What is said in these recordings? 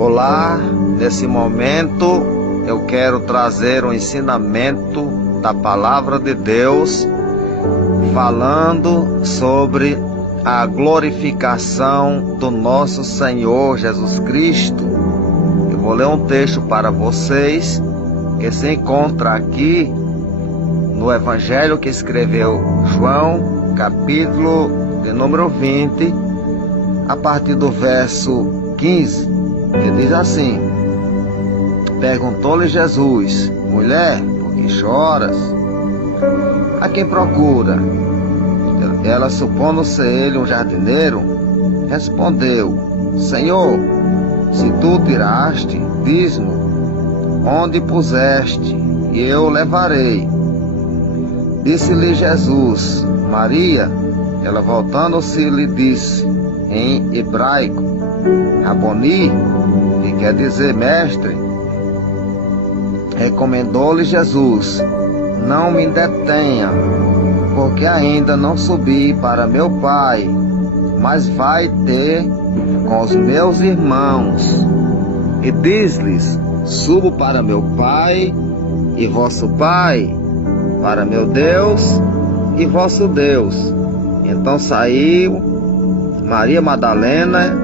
Olá, nesse momento eu quero trazer um ensinamento da Palavra de Deus, falando sobre a glorificação do nosso Senhor Jesus Cristo. Eu vou ler um texto para vocês, que se encontra aqui no Evangelho que escreveu João, capítulo de número 20, a partir do verso 15, que diz assim: Perguntou-lhe Jesus: Mulher, por que choras? A quem procura? Ela, supondo ser ele um jardineiro, respondeu: Senhor, se tu tiraste, diz-me onde puseste, e eu levarei. Disse-lhe Jesus: Maria. Ela, voltando-se, lhe disse em hebraico, Raboni, que quer dizer mestre. Recomendou-lhe Jesus: Não me detenha, porque ainda não subi para meu Pai, mas vai ter com os meus irmãos. E diz-lhes: Subo para meu Pai e vosso Pai, para meu Deus e vosso Deus. Então saiu Maria Madalena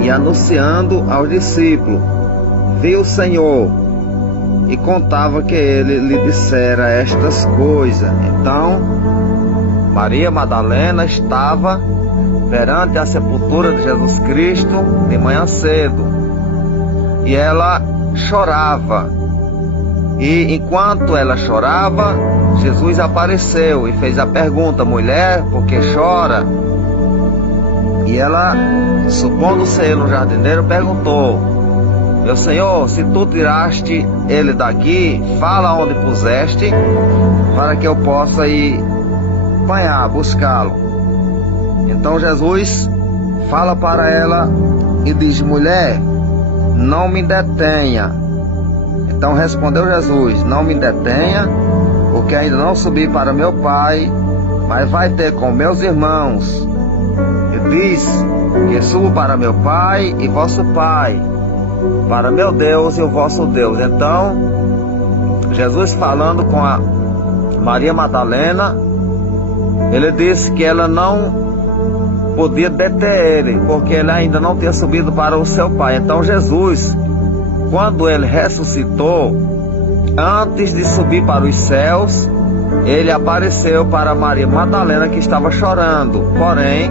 e, anunciando aos discípulos, viu o Senhor e contava que ele lhe dissera estas coisas. Então Maria Madalena estava perante a sepultura de Jesus Cristo de manhã cedo, e ela chorava. E enquanto ela chorava, Jesus apareceu e fez a pergunta: Mulher, por que chora? E ela, supondo ser ele um jardineiro, perguntou: Meu Senhor, se tu tiraste ele daqui, fala onde puseste, para que eu possa ir apanhar, buscá-lo. Então Jesus fala para ela e diz: Mulher, não me detenha. Então respondeu Jesus: Não me detenha, porque ainda não subi para meu Pai, mas vai ter com meus irmãos. E diz que subo para meu Pai e vosso Pai, para meu Deus e o vosso Deus. Então Jesus, falando com a Maria Madalena, ele disse que ela não podia deter ele, porque ele ainda não tinha subido para o seu Pai. Então Jesus, quando ele ressuscitou, antes de subir para os céus, ele apareceu para Maria Madalena, que estava chorando. Porém,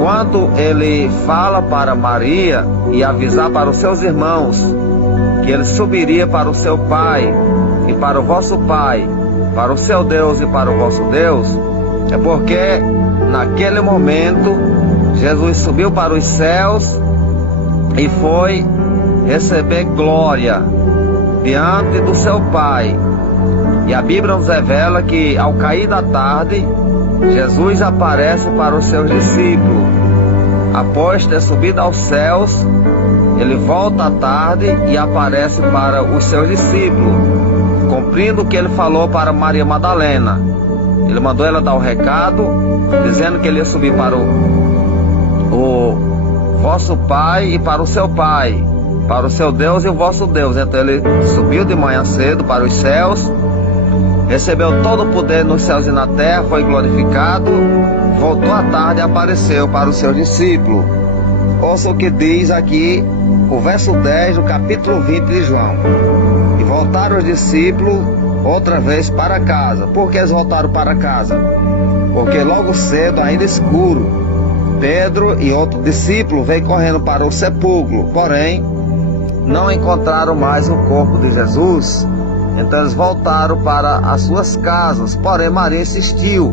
quando ele fala para Maria e avisar para os seus irmãos que ele subiria para o seu Pai e para o vosso Pai, para o seu Deus e para o vosso Deus, é porque naquele momento Jesus subiu para os céus e foi receber glória diante do seu Pai. E a Bíblia nos revela que ao cair da tarde, Jesus aparece para os seus discípulos. Após ter subido aos céus, ele volta à tarde e aparece para os seus discípulos, cumprindo o que ele falou para Maria Madalena. Ele mandou ela dar o recado, dizendo que ele ia subir para o vosso Pai e para o seu Pai, para o seu Deus e o vosso Deus. Então ele subiu de manhã cedo para os céus, recebeu todo o poder nos céus e na terra, foi glorificado, voltou à tarde e apareceu para os seus discípulos. Ouça o que diz aqui o verso 10 do capítulo 20 de João. E voltaram os discípulos outra vez para casa. Por que eles voltaram para casa? Porque logo cedo, ainda escuro, Pedro e outro discípulo veio correndo para o sepulcro, porém não encontraram mais o corpo de Jesus. Então eles voltaram para as suas casas, porém Maria insistiu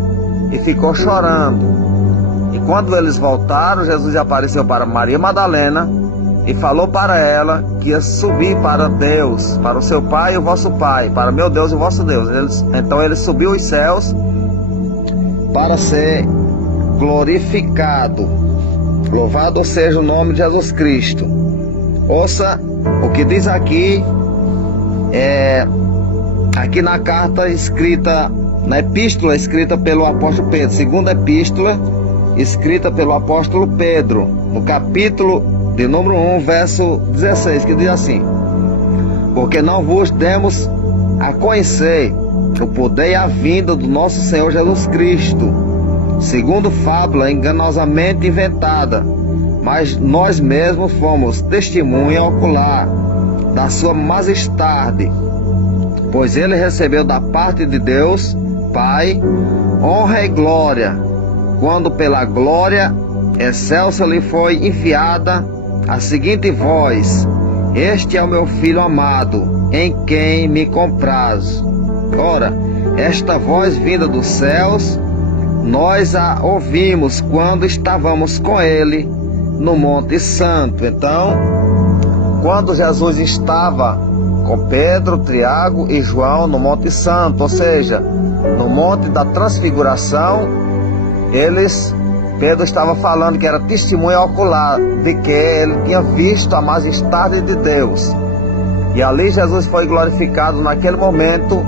e ficou chorando. E quando eles voltaram, Jesus apareceu para Maria Madalena e falou para ela que ia subir para Deus, para o seu Pai e o vosso Pai, para meu Deus e o vosso Deus. Então ele subiu os céus para ser glorificado. Louvado seja o nome de Jesus Cristo. Ouça o que diz aqui, aqui na carta escrita, na epístola escrita pelo apóstolo Pedro, segunda epístola escrita pelo apóstolo Pedro, no capítulo de número 1, verso 16, que diz assim: porque não vos demos a conhecer o poder e a vinda do nosso Senhor Jesus Cristo, segundo fábula enganosamente inventada, mas nós mesmos fomos testemunha ocular da sua majestade, pois ele recebeu da parte de Deus Pai honra e glória, quando pela glória excelsa lhe foi enfiada a seguinte voz: este é o meu Filho amado, em quem me comprazo. Ora, esta voz vinda dos céus, nós a ouvimos quando estávamos com ele no Monte Santo. Então, quando Jesus estava com Pedro, Tiago e João no Monte Santo, ou seja, no Monte da Transfiguração, Pedro estava falando que era testemunha ocular de que ele tinha visto a majestade de Deus. E ali Jesus foi glorificado naquele momento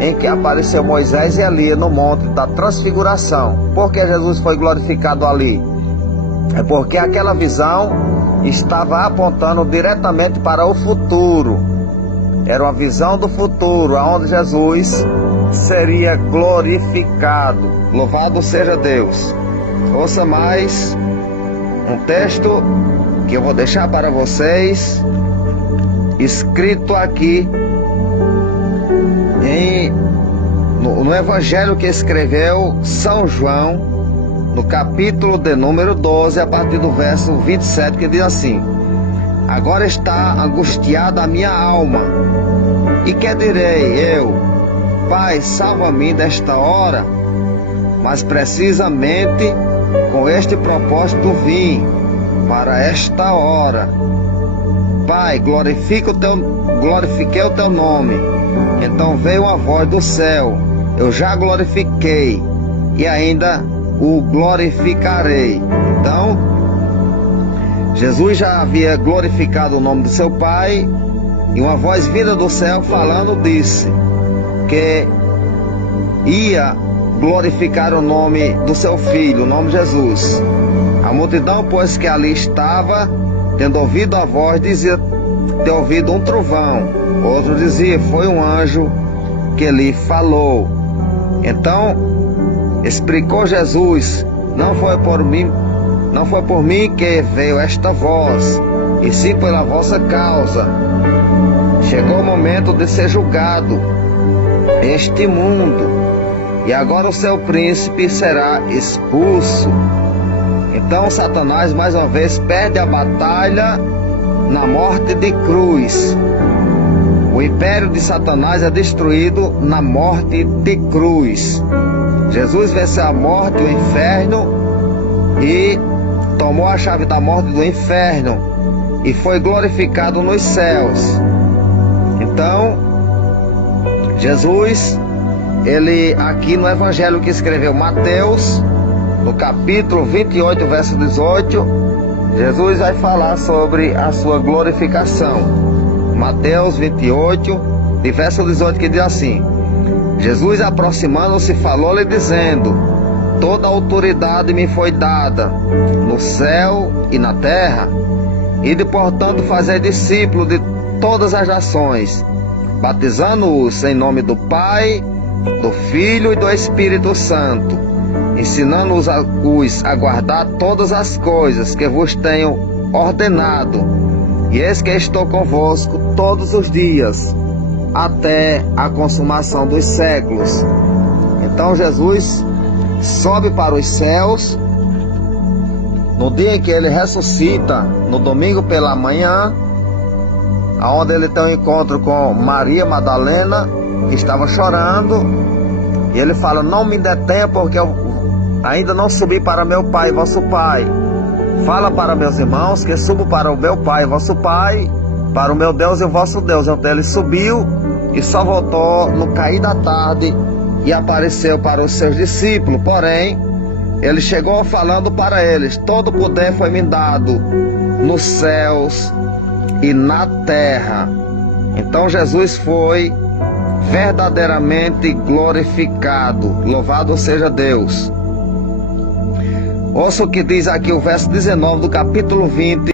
em que apareceu Moisés e Elias no Monte da Transfiguração. Por que Jesus foi glorificado ali? É porque aquela visão estava apontando diretamente para o futuro. Era uma visão do futuro, onde Jesus seria glorificado. Louvado seja Deus. Ouça mais um texto que eu vou deixar para vocês, escrito aqui no Evangelho que escreveu São João, no capítulo de número 12, a partir do verso 27, que diz assim: agora está angustiada a minha alma, e que direi eu? Pai, salva-me desta hora. Mas precisamente com este propósito vim para esta hora. Pai, glorifiquei o teu nome. Então veio uma voz do céu: eu já glorifiquei e ainda o glorificarei. Então, Jesus já havia glorificado o nome do seu Pai, e uma voz vinda do céu falando disse que ia glorificar o nome do seu Filho, o nome de Jesus. A multidão, pois, que ali estava, tendo ouvido a voz, dizia ter ouvido um trovão. Outro dizia: foi um anjo que lhe falou. Então explicou Jesus: não foi por mim que veio esta voz, e sim pela vossa causa. Chegou o momento de ser julgado este mundo, e agora o seu príncipe será expulso. Então Satanás mais uma vez perde a batalha na morte de cruz. O império de Satanás é destruído na morte de cruz. Jesus venceu a morte, o inferno, e tomou a chave da morte do inferno, e foi glorificado nos céus. Então, Jesus, ele aqui no Evangelho que escreveu Mateus, no capítulo 28, verso 18, Jesus vai falar sobre a sua glorificação. Mateus 28, de verso 18, que diz assim: Jesus, aproximando-se, falou-lhe dizendo: toda a autoridade me foi dada no céu e na terra. Ide, portanto, fazer discípulos de todas as nações, batizando-os em nome do Pai, do Filho e do Espírito Santo, ensinando-os a guardar todas as coisas que vos tenho ordenado. E eis que estou convosco todos os dias, até a consumação dos séculos. Então Jesus sobe para os céus. No dia em que ele ressuscita, no domingo pela manhã, onde ele tem um encontro com Maria Madalena, que estava chorando, e ele fala: não me detenha, porque eu ainda não subi para meu Pai, vosso Pai. Fala para meus irmãos que subo para o meu Pai, vosso Pai, para o meu Deus e o vosso Deus. Então ele subiu e só voltou no cair da tarde e apareceu para os seus discípulos. Porém, ele chegou falando para eles: todo poder foi me dado nos céus e na terra. Então Jesus foi verdadeiramente glorificado. Louvado seja Deus. Ouça o que diz aqui o verso 19 do capítulo 20